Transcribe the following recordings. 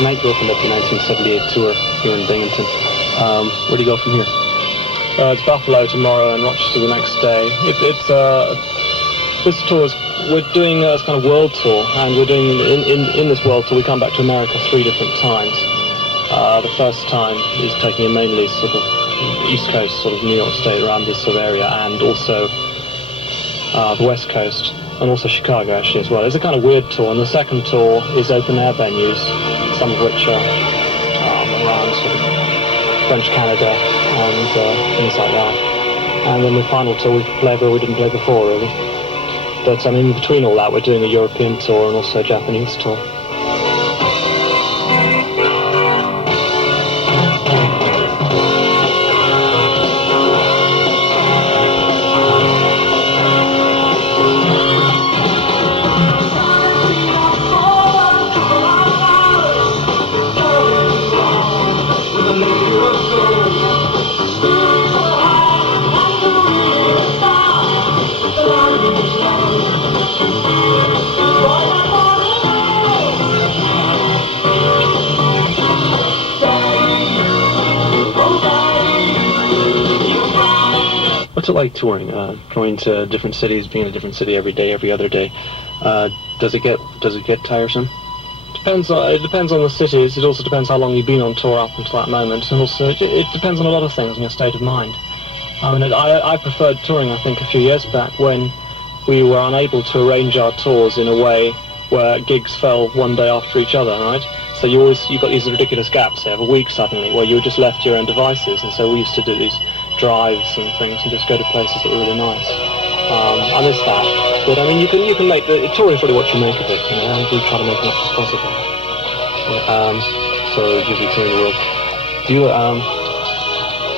Nite opened up the 1978 tour here in Binghamton. Where do you go from here? It's Buffalo tomorrow and Rochester the next day. This tour we're doing a kind of world tour, and we're doing in this world tour we come back to America 3 different times. The first time is taking a mainly sort of East Coast, sort of New York State, around this sort of area, and also the West Coast, and also Chicago actually as well. It's a kind of weird tour, and the second tour is open air venues, some of which are around sort of French Canada and things like that. And then the final tour we play where we didn't play before really. But I mean, between all that, we're doing a European tour and also a Japanese tour. What's it like touring? Going to different cities, being in a different city every day, every other day. Does it get tiresome? It depends on the cities. It also depends how long you've been on tour up until that moment, and also it depends on a lot of things and your state of mind. I mean, I preferred touring, I think, a few years back when we were unable to arrange our tours in a way where gigs fell one day after each other, right? So you got these ridiculous gaps there of a week suddenly where you were just left to your own devices, and so we used to do these drives and things and just go to places that were really nice. I miss that. But I mean, you can make the touring is really what you make of it, you know, and we try to make as much as possible. So usually touring the world. Do you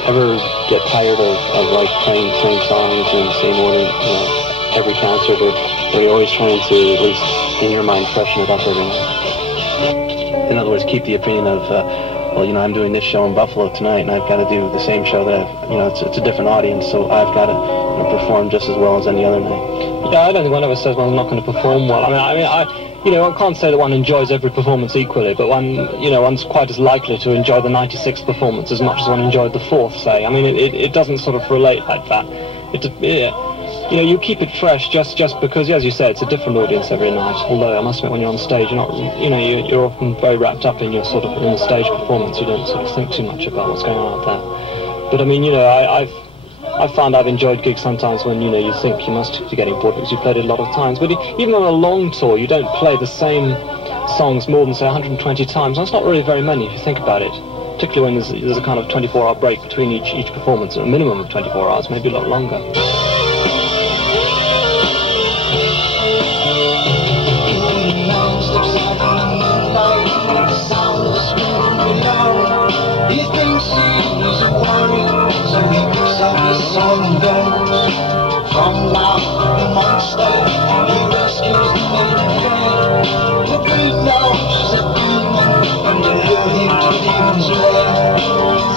ever get tired of like playing the same songs in the same order, you know, every concert, or are you always trying to, at least in your mind, freshen it up every night? In other words, keep the opinion of, well, you know, I'm doing this show in Buffalo tonight, and I've got to do the same show that it's a different audience, so I've got to perform just as well as any other night. Yeah, I don't think one ever says one's not going to perform well. I can't say that one enjoys every performance equally, but one's quite as likely to enjoy the 96th performance as much as one enjoyed the 4th, say. I mean, it doesn't sort of relate like that. You keep it fresh just because, as you say, it's a different audience every night. Although I must admit, when you're on stage, you're not, you're often very wrapped up in your sort of in the stage performance. You don't sort of think too much about what's going on out there. But I mean, I've found I've enjoyed gigs sometimes when you think you must be getting bored because you've played it a lot of times. But even on a long tour, you don't play the same songs more than say 120 times. That's not really very many if you think about it. Particularly when there's a kind of 24-hour break between each performance, a minimum of 24 hours, maybe a lot longer. He thinks he's a warrior, so he picks up his sword and goes. From out the monster, he rescues the maiden fair. The great knows a demon, and to lure him to demon's lair.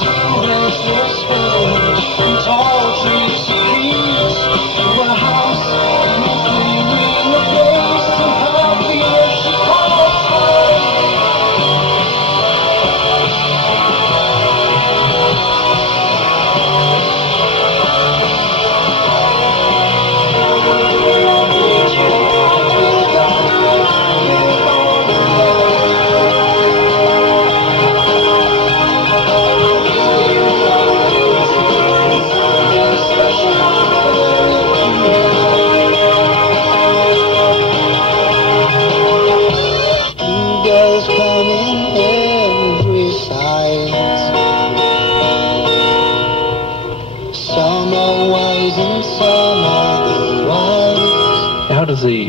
Through restless village, and tall trees he leads to a house, and a queen in the place of happiness she calls home.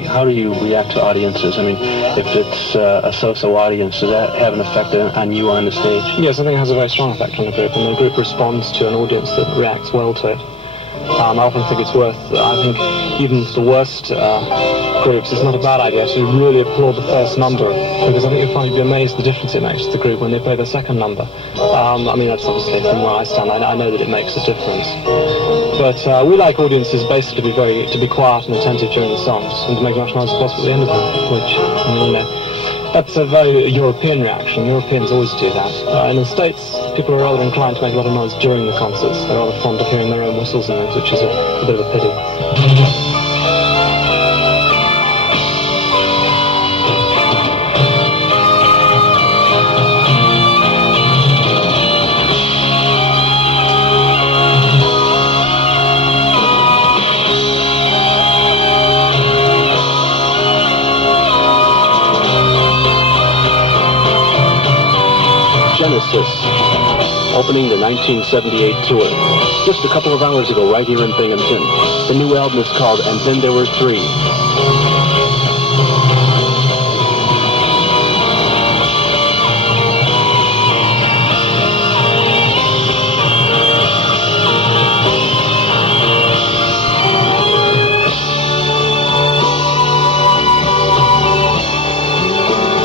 How do you react to audiences? I mean, if it's a so-so audience, does that have an effect on you on the stage? Yes, I think it has a very strong effect on the group, and the group responds to an audience that reacts well to it. I often think it's worth, I think even the worst groups, it's not a bad idea to really applaud the first number, because I think you'll be amazed the difference it makes to the group when they play the second number. I mean, that's obviously from where I stand. I know that it makes a difference. But we like audiences basically to be quiet and attentive during the songs, and to make as much noise as possible at the end of them, which, That's a very European reaction. Europeans always do that. In the States, people are rather inclined to make a lot of noise during the concerts. They're rather fond of hearing their own whistles and things, which is a bit of a pity. Genesis, opening the 1978 tour. Just a couple of hours ago, right here in Binghamton. The new album is called And Then There Were Three.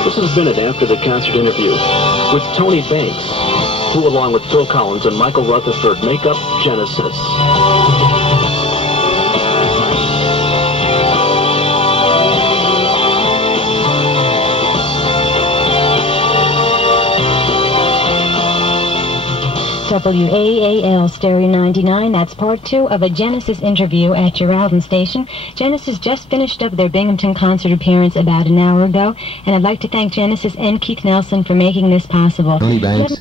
This has been an after-the-concert interview with Tony Banks, who along with Phil Collins and Michael Rutherford make up Genesis. WAAL Stereo 99, that's part 2 of a Genesis interview at your Alden station. Genesis just finished up their Binghamton concert appearance about an hour ago, and I'd like to thank Genesis and Keith Nelson for making this possible. Tony Banks.